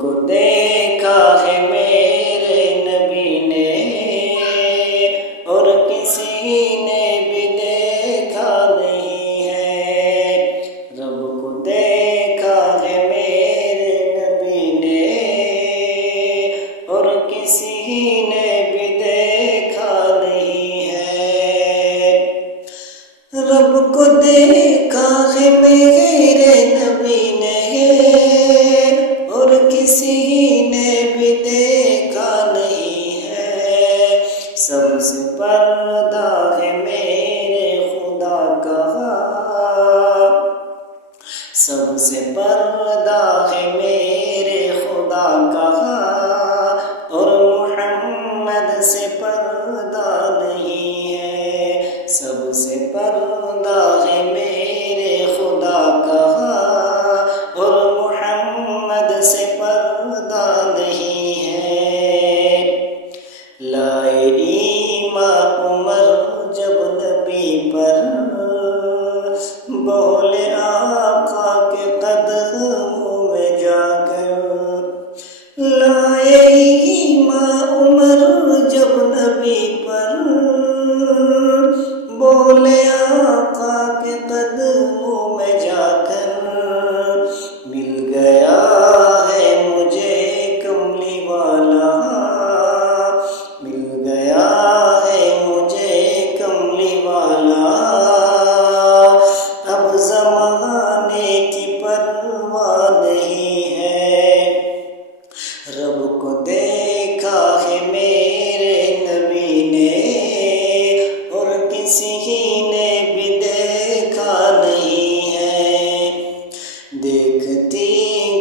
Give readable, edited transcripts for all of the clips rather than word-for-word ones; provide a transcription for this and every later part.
کو دیکھا ہے میرے نبی نے اور کسی نے بھی دیکھا نہیں ہے۔ رب کو دیکھا ہے میرے نبی نے اور کسی نے بھی دیکھا نہیں ہے۔ رب کو دیکھا ہے میرے نبی نے اور کسی نے بھی دیکھا نہیں ہے۔ سب سے پردہ ہے میرے خدا کا، سب سے پردہ ہے میرے خدا کا، اور محمد سے پردہ نہیں ہے۔ سب سے پردہ ہے میرے خدا کا اور محمد سے پردہ نہیں ہے۔ لائے ایمان عمر جب نبی پر، بولے آقا کے قدموں میں جا کر۔ لائے ایمان عمر جب نبی پر، بولے آقا کے قدموں میں جا کر۔ مل گیا ہے مجھے کملی والا، مل گیا ہے مجھے کملی والا، اب زمانے کی پرواہ نہیں ہے۔ رب کو دیکھا ہے میرے نبی نے اور کسی نے بھی دیکھا نہیں ہے۔ دیکھتی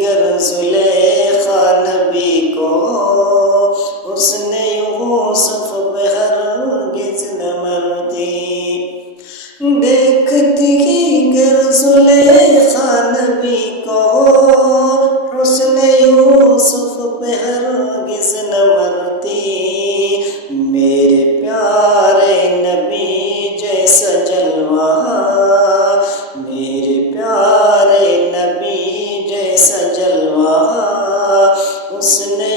گر زلیخا نبی کو، اس نے یوسف پہ ہرگز نہ مرتی۔ دیکھتی گر زلیخا نبی کو، اس نے یوسف پہ ہرگز نہ مرتی۔ میرے پیارے نبی جیسا جلوہ، میرے پیارے نبی جیسا جلوہ، اس نے